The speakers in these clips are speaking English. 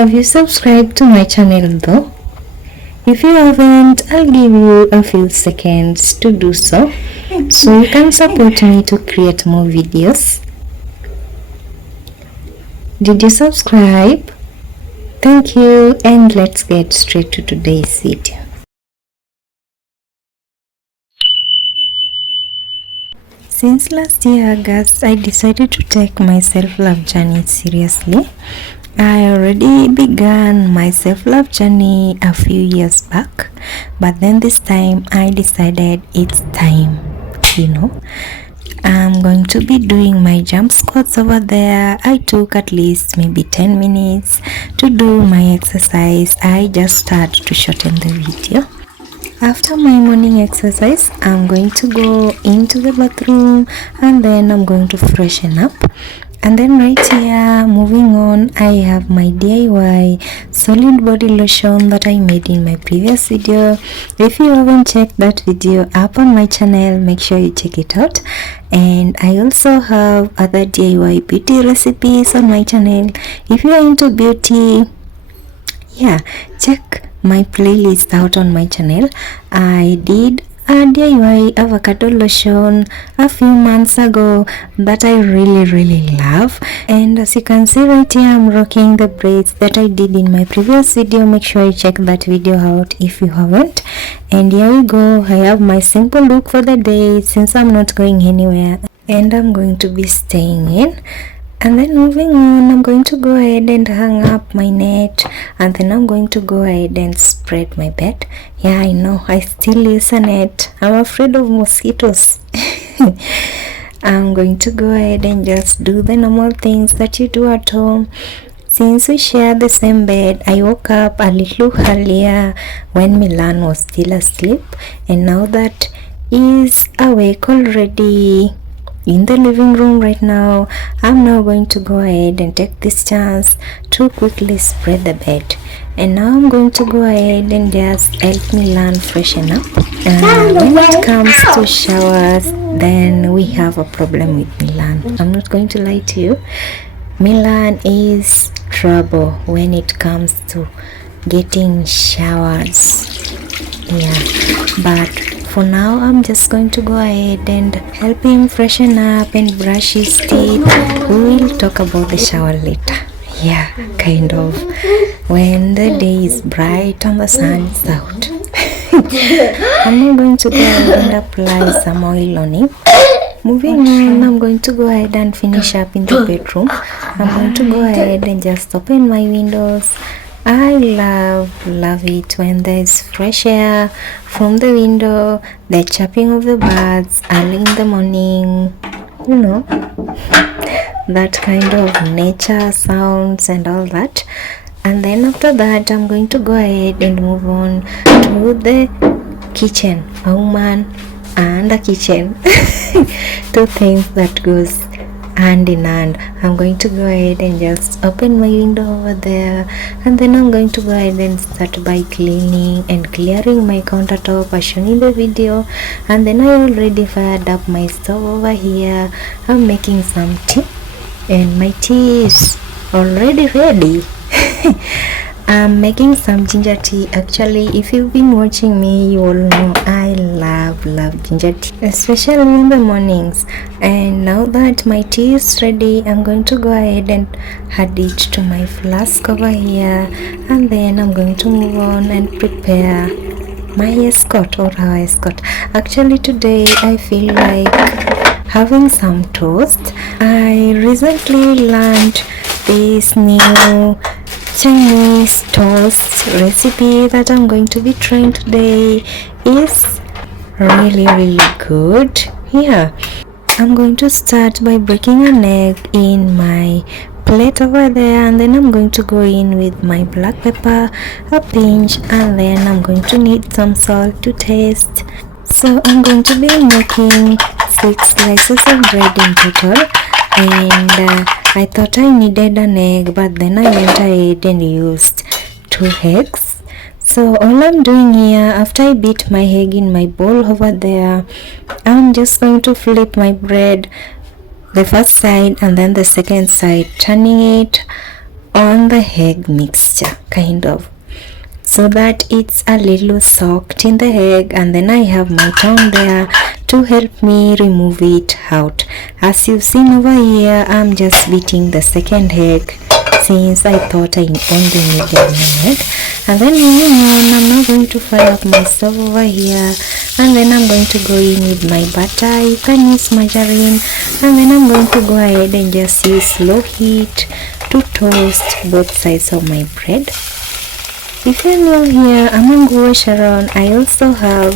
Have you subscribed to my channel though? If you haven't, I'll give you a few seconds to do so you can support me to create more videos. Did you subscribe? Thank you, and let's get straight to today's video. Since last year August, I decided to take my self-love journey seriously. I already began my self-love journey a few years back, but then this time I decided it's time, I'm going to be doing my jump squats over there. I took at least maybe 10 minutes to do my exercise. I just started to shorten the video. After my morning exercise, I'm going to go into the bathroom and then I'm going to freshen up. And then right here, moving on, I have my DIY solid body lotion that I made in my previous video. If you haven't checked that video up on my channel, make sure you check it out. And I also have other DIY beauty recipes on my channel. If you are into beauty, check my playlist out on my channel. I did a DIY avocado lotion a few months ago that I really love, and as you can see right here, I'm rocking the braids that I did in my previous video. Make sure you check that video out if you haven't. And here we go. I have my simple look for the day since I'm not going anywhere and I'm going to be staying in. And then moving on, I'm going to go ahead and hang up my net, and then I'm going to go ahead and spread my bed. Yeah, I know, I still use a net. I'm afraid of mosquitoes. I'm going to go ahead and just do the normal things that you do at home. Since we share the same bed, I woke up a little earlier when Milan was still asleep, and now that he's awake already in the living room right now, I'm now going to go ahead and take this chance to quickly spread the bed. And now I'm going to go ahead and just help Milan freshen up. And when it comes to showers, then we have a problem with Milan. I'm not going to lie to you. Milan is trouble when it comes to getting showers. But for now, I'm just going to go ahead and help him freshen up and brush his teeth. We will talk about the shower later. Kind of. When the day is bright and the sun is out. I'm now going to go ahead and apply some oil on him. Moving on, I'm going to go ahead and finish up in the bedroom. I'm going to go ahead and just open my windows. I love it when there's fresh air from the window, the chirping of the birds early in the morning, that kind of nature sounds and all that. And then after that, I'm going to go ahead and move on to the kitchen. A woman and a kitchen, two things that goes hand in hand. I'm going to go ahead and just open my window over there, and then I'm going to go ahead and start by cleaning and clearing my countertop as shown in the video. And then I already fired up my stove over here. I'm making some tea and my tea is already ready. I'm making some ginger tea. Actually, if you've been watching me, you all know I love ginger tea, especially in the mornings. And now that my tea is ready, I'm going to go ahead and add it to my flask over here, and then I'm going to move on and prepare my escort or our escort. Actually, today I feel like having some toast. I recently learned this new Chinese toast recipe that I'm going to be trying today. Is really good. I'm going to start by breaking an egg in my plate over there, and then I'm going to go in with my black pepper, a pinch, and then I'm going to need some salt to taste. So I'm going to be making 6 slices of bread in total, and I thought I needed an egg, but then I went ahead and used 2 eggs. So all I'm doing here, after I beat my egg in my bowl over there, I'm just going to flip my bread, the first side and then the second side, turning it on the egg mixture, kind of, so that it's a little soaked in the egg, and then I have my tongue there to help me remove it out. As you've seen over here, I'm just beating the second egg since I thought I only needed one egg. And then moving on, I'm now going to fry up my stove over here, and then I'm going to go in with my butter. You can use margarine, and then I'm going to go ahead and just use low heat to toast both sides of my bread. If you're new here, I'm Nguo Sharon. I also have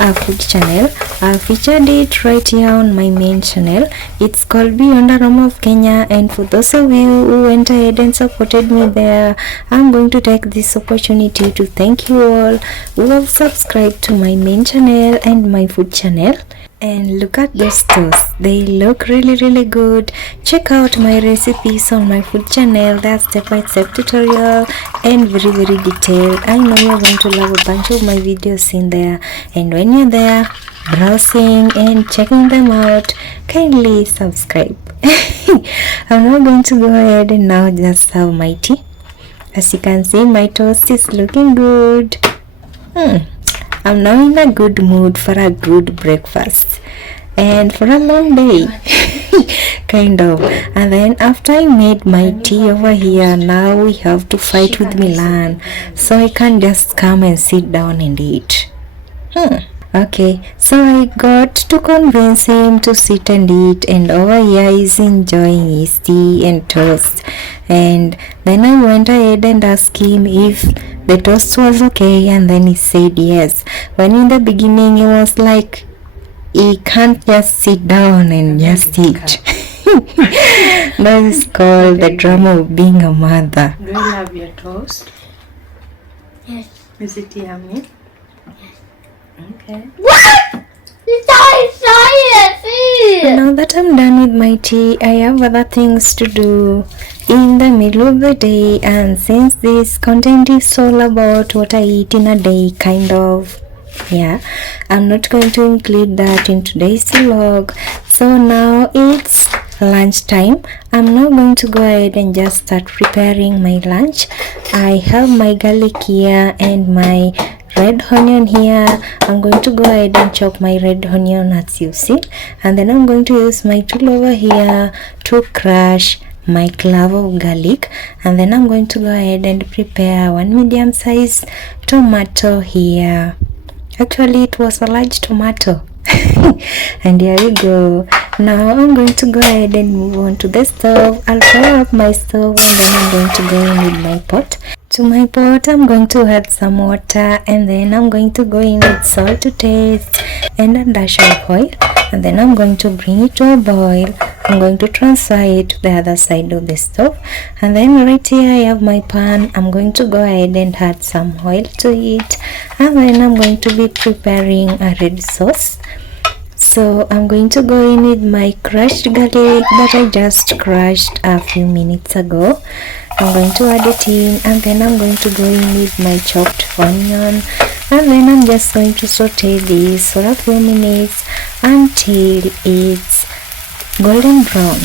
a food channel. I featured it right here on my main channel. It's called Beyond Aroma of Kenya, and for those of you who went ahead and supported me there, I'm going to take this opportunity to thank you all who have subscribed to my main channel and my food channel. And look at those toasts, they look really good. Check out my recipes on my food channel. That's step-by-step tutorial and very detailed. I know you're going to love a bunch of my videos in there, and when you're there browsing and checking them out, kindly subscribe. I'm now going to go ahead and now just have my tea. As you can see, my toast is looking good. I'm now in a good mood for a good breakfast and for a long day. Kind of. And then after I made my tea over here, now we have to fight with Milan, so I can't just come and sit down and eat. Okay, so I got to convince him to sit and eat, and over here he's enjoying his tea and toast. And then I went ahead and asked him if the toast was okay, and then he said yes. When in the beginning he was like, he can't just sit down and just eat. That is called the drama of being a mother. Do you love your toast? Yes. Is it yummy? Okay. What? It's so excited! Now that I'm done with my tea, I have other things to do in the middle of the day, and since this content is all about what I eat in a day, kind of, yeah, I'm not going to include that in today's vlog. So now it's lunchtime. I'm now going to go ahead and just start preparing my lunch. I have my garlic here and my red onion here. I'm going to go ahead and chop my red onion as you see, and then I'm going to use my tool over here to crush my clove of garlic, and then I'm going to go ahead and prepare one medium-sized tomato here. Actually, it was a large tomato. And here we go. Now I'm going to go ahead and move on to the stove. I'll fire up my stove, and then I'm going to go in with my pot. To my pot, I'm going to add some water, and then I'm going to go in with salt to taste and a dash of oil, and then I'm going to bring it to a boil. I'm going to transfer it to the other side of the stove, and then right here I have my pan. I'm going to go ahead and add some oil to it, and then I'm going to be preparing a red sauce. So I'm going to go in with my crushed garlic that I just crushed a few minutes ago. I'm going to add it in, and then I'm going to go in with my chopped onion, and then I'm just going to saute this for a few minutes until it's golden brown.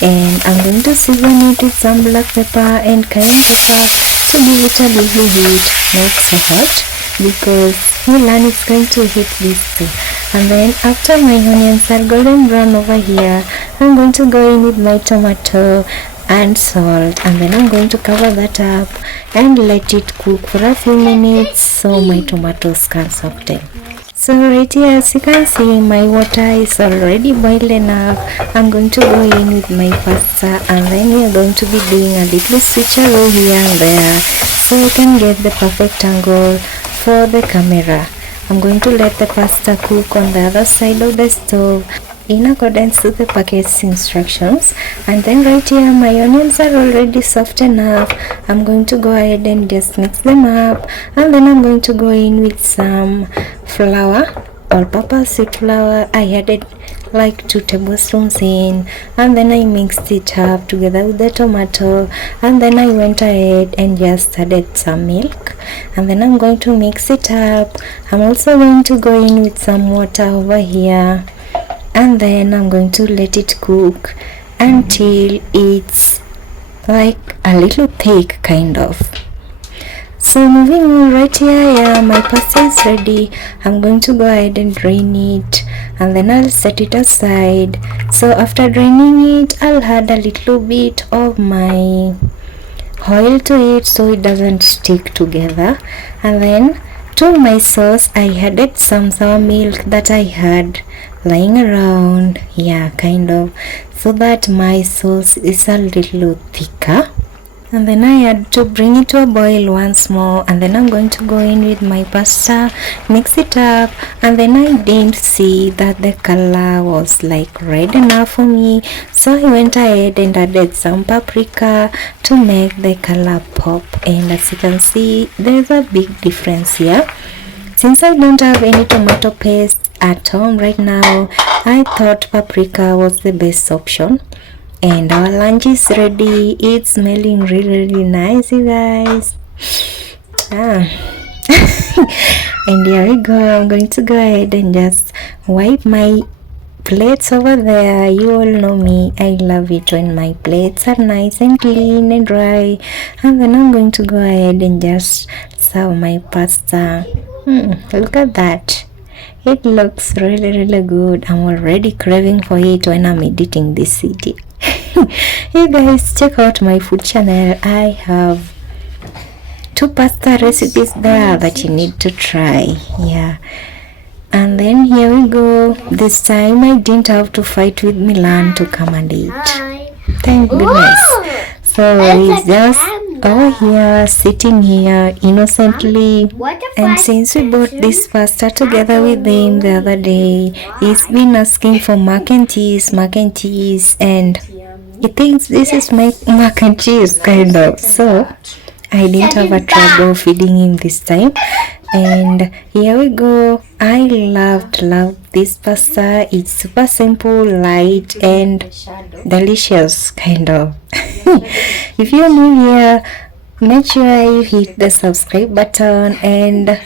And I'm going to season it with some black pepper and cayenne pepper to give it a little heat, not so hot, because Milan is going to hit this too. And then after my onions are golden brown over here, I'm going to go in with my tomato and salt, and then I'm going to cover that up and let it cook for a few minutes so my tomatoes can soften. So right here, as you can see, my water is already boiled enough. I'm going to go in with my pasta, and then we are going to be doing a little switcheroo here and there so we can get the perfect angle for the camera. I'm going to let the pasta cook on the other side of the stove in accordance with the packet's instructions, and then right here my onions are already soft enough. I'm going to go ahead and just mix them up, and then I'm going to go in with some flour, all-purpose wheat flour. I added like 2 tablespoons in, and then I mixed it up together with the tomato, and then I went ahead and just added some milk, and then I'm going to mix it up. I'm also going to go in with some water over here, and then I'm going to let it cook until it's like a little thick kind of. So moving on, right here, yeah, my pasta is ready. I'm going to go ahead and drain it, and then I'll set it aside. So after draining it, I'll add a little bit of my oil to it so it doesn't stick together. And then to my sauce, I added some sour milk that I had lying around, yeah, kind of, so that my sauce is a little thicker. And then I had to bring it to a boil once more, and then I'm going to go in with my pasta, mix it up, and then I didn't see that the color was like red enough for me, so I went ahead and added some paprika to make the color pop. And as you can see, there's a big difference here. Since I don't have any tomato paste at home right now, I thought paprika was the best option. And our lunch is ready. It's smelling really nice, you guys. And here we go. I'm going to go ahead and just wipe my plates over there. You all know me, I love it when my plates are nice and clean and dry. And then I'm going to go ahead and just serve my pasta. Look at that. It looks really good. I'm already craving for it when I'm editing this video. You guys, check out my food channel. I have 2 pasta recipes there that you need to try. Yeah. And then here we go. This time I didn't have to fight with Milan to come and eat. Thank goodness. So he's just over here, sitting here innocently. And since we bought this pasta together with him the other day, he's been asking for mac and cheese, and he thinks this is my mac and cheese kind of. So I didn't have a trouble feeding him this time. And here we go. I loved this pasta. It's super simple, light, and delicious kind of. If you're new here, make sure you hit the subscribe button and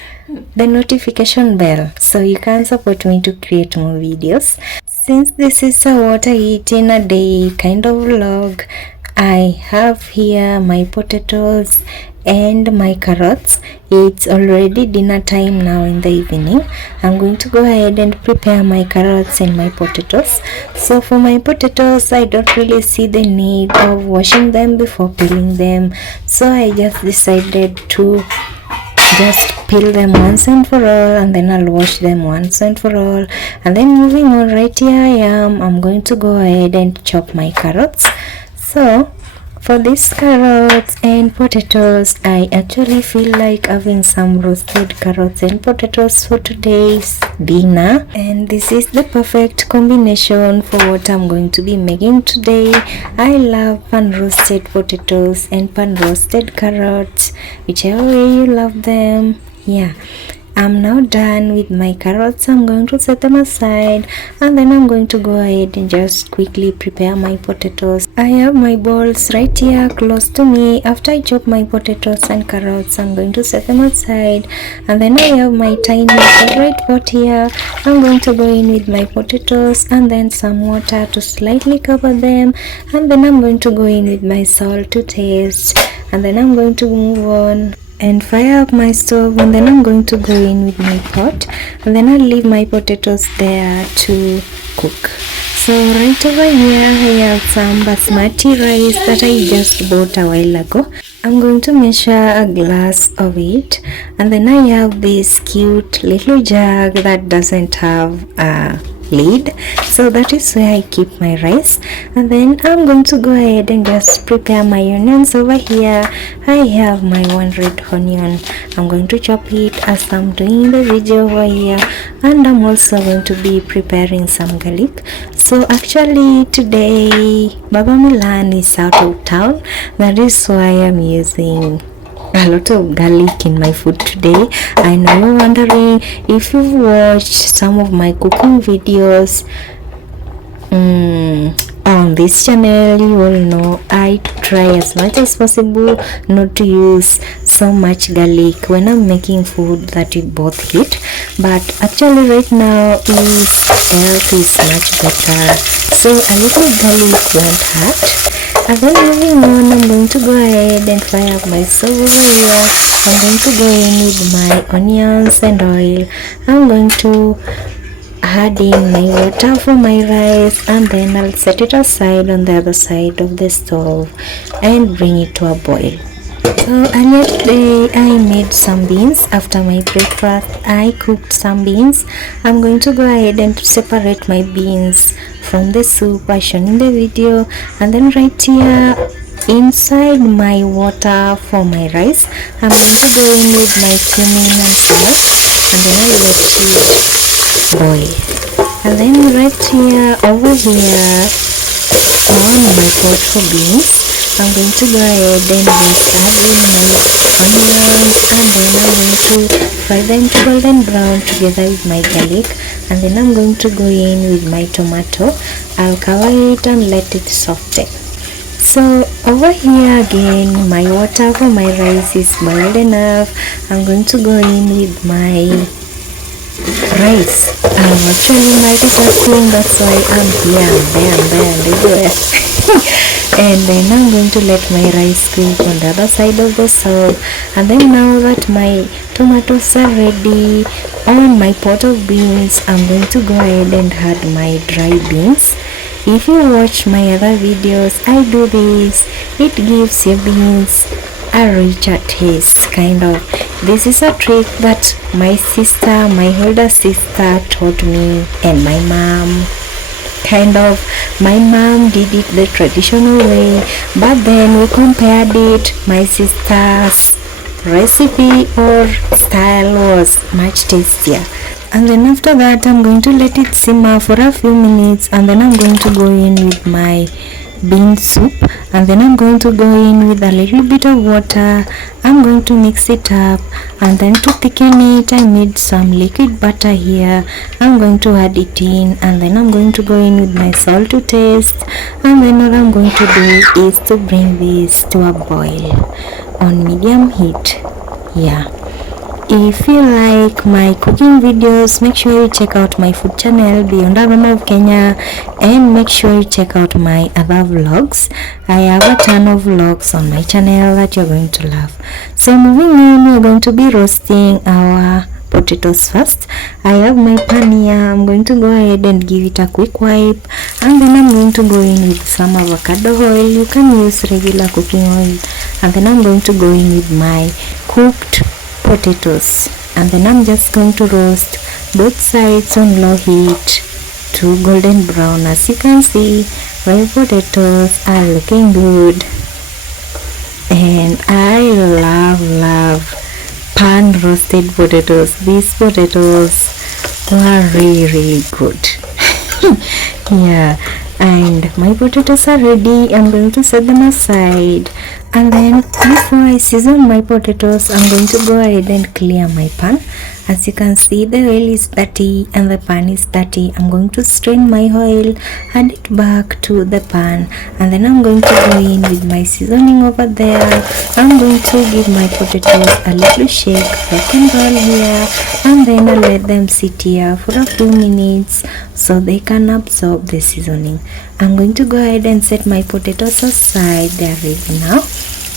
the notification bell so you can support me to create more videos. Since this is a what I eat in a day kind of vlog, I have here my potatoes and my carrots. It's already dinner time now in the evening. I'm going to go ahead and prepare my carrots and my potatoes. So for my potatoes, I don't really see the need of washing them before peeling them, so I just decided to just peel them once and for all, and then I'll wash them once and for all. And then moving on, right here I am. I'm going to go ahead and chop my carrots. So for these carrots and potatoes, I actually feel like having some roasted carrots and potatoes for today's dinner, and this is the perfect combination for what I'm going to be making today. I love pan roasted potatoes and pan roasted carrots, whichever way you love them. Yeah, I'm now done with my carrots. I'm going to set them aside, and then I'm going to go ahead and just quickly prepare my potatoes. I have my bowls right here close to me. After I chop my potatoes and carrots, I'm going to set them aside, and then I have my tiny favorite pot here. I'm going to go in with my potatoes and then some water to slightly cover them, and then I'm going to go in with my salt to taste, and then I'm going to move on and fire up my stove, and then I'm going to go in with my pot, and then I'll leave my potatoes there to cook. So right over here I have some basmati rice that I just bought a while ago. I'm going to measure a glass of it, and then I have this cute little jug that doesn't have a lid, so that is where I keep my rice. And then I'm going to go ahead and just prepare my onions over here. I have my 1 red onion. I'm going to chop it as I'm doing the video over here, and I'm also going to be preparing some garlic. So actually today Baba Milan is out of town, that is why I'm using a lot of garlic in my food today. I know you're wondering, if you've watched some of my cooking videos on this channel, you will know I try as much as possible not to use so much garlic when I'm making food that we both eat. But actually right now his health is much better, so a little garlic won't hurt. And then moving on, I'm going to go ahead and fry up my stove over here. I'm going to go in with my onions and oil. I'm going to add in my water for my rice, and then I'll set it aside on the other side of the stove and bring it to a boil. So earlier today I made some beans. After my breakfast I cooked some beans. I'm going to go ahead and separate my beans from the soup as shown in the video, and then right here inside my water for my rice I'm going to go in with my cumin and salt, and then I'll let it boil. And then right here over here on my pot for beans I'm going to go ahead and just add in my onions, and then I'm going to fry them to golden brown together with my garlic, and then I'm going to go in with my tomato. I'll cover it and let it soften. So over here again my water for my rice is boiled enough. I'm going to go in with my rice. Actually multitasking, that's why I'm here and everywhere. And then I'm going to let my rice cook on the other side of the stove. And then now that my tomatoes are ready on my pot of beans, I'm going to go ahead and add my dry beans. If you watch my other videos, I do this. It gives your beans a richer taste, kind of. This is a trick that my older sister taught me, and my mom. My mom did it the traditional way, but then we compared it. My sister's recipe or style was much tastier. And then after that I'm going to let it simmer for a few minutes, and then I'm going to go in with my bean soup, and then I'm going to go in with a little bit of water. I'm going to mix it up, and then to thicken it I made some liquid butter here. I'm going to add it in, and then I'm going to go in with my salt to taste, and then what I'm going to do is to bring this to a boil on medium heat. Yeah, if you like my cooking videos, make sure you check out my food channel Beyond Aroma of Kenya, and make sure you check out my other vlogs. I have a ton of vlogs on my channel that you're going to love. So moving on, we're going to be roasting our potatoes first. I have my pan here. I'm going to go ahead and give it a quick wipe, and then I'm going to go in with some avocado oil. You can use regular cooking oil, and then I'm going to go in with my cooked potatoes, and then I'm just going to roast both sides on low heat to golden brown. As you can see, my potatoes are looking good, and I love pan roasted potatoes. These potatoes were really good. Yeah, and my potatoes are ready. I'm going to set them aside, and then before I season my potatoes I'm going to go ahead and clear my pan. As you can see, the oil is dirty and the pan is dirty. I'm going to strain my oil, add it back to the pan, and then I'm going to go in with my seasoning over there. I'm going to give my potatoes a little shake, rock and roll here, and then I'll let them sit here for a few minutes so they can absorb the seasoning. I'm going to go ahead and set my potatoes aside. They are ready now,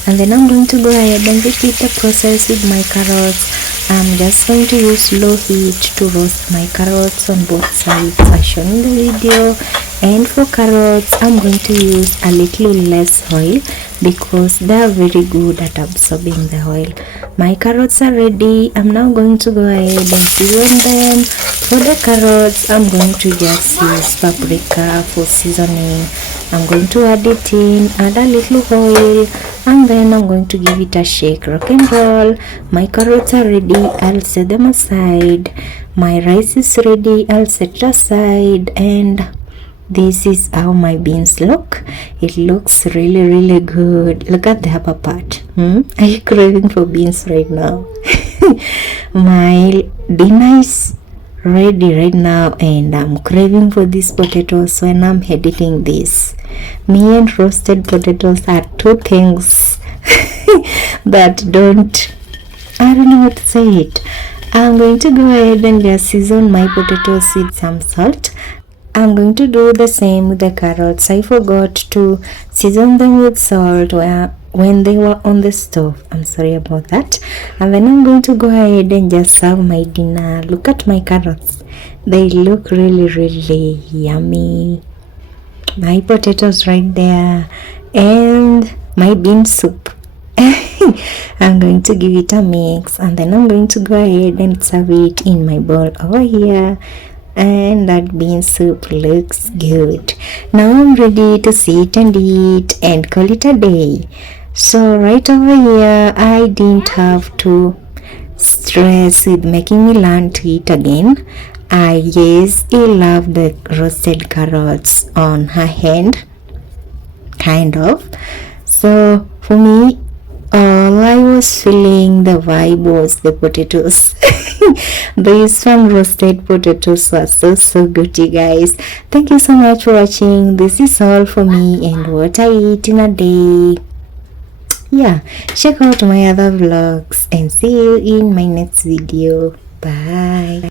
and then I'm going to go ahead and repeat the process with my carrots. I'm just going to use low heat to roast my carrots on both sides as shown in the video. And for carrots I'm going to use a little less oil because they are very good at absorbing the oil. My carrots are ready. I'm now going to go ahead and season them. For the carrots I'm going to just use paprika for seasoning. I'm going to add it in, add a little oil, and then I'm going to give it a shake, rock and roll. My carrots are ready. I'll set them aside. My rice is ready. I'll set it aside, and this is how my beans look. It looks really good. Look at the upper part. Are you craving for beans right now? My dinner is ready right now, and I'm craving for these potatoes when I'm editing this. Me and roasted potatoes are two things that I don't know how to say it. I'm going to go ahead and just season my potatoes with some salt. I'm going to do the same with the carrots. I forgot to season them with salt when they were on the stove. I'm sorry about that. And then I'm going to go ahead and just serve my dinner. Look at my carrots. They look really yummy. My potatoes right there, and my bean soup. I'm going to give it a mix, and then I'm going to go ahead and serve it in my bowl over here. And that bean soup looks good. Now I'm ready to sit and eat and call it a day. So right over here, I didn't have to stress with making me learn to eat again. I love the roasted carrots on her hand, kind of. So for me, all I was feeling the vibe was the potatoes. These farm roasted potatoes were so good, you guys. Thank you so much for watching. This is all for me and what I eat in a day. Yeah, check out my other vlogs and see you in my next video. Bye.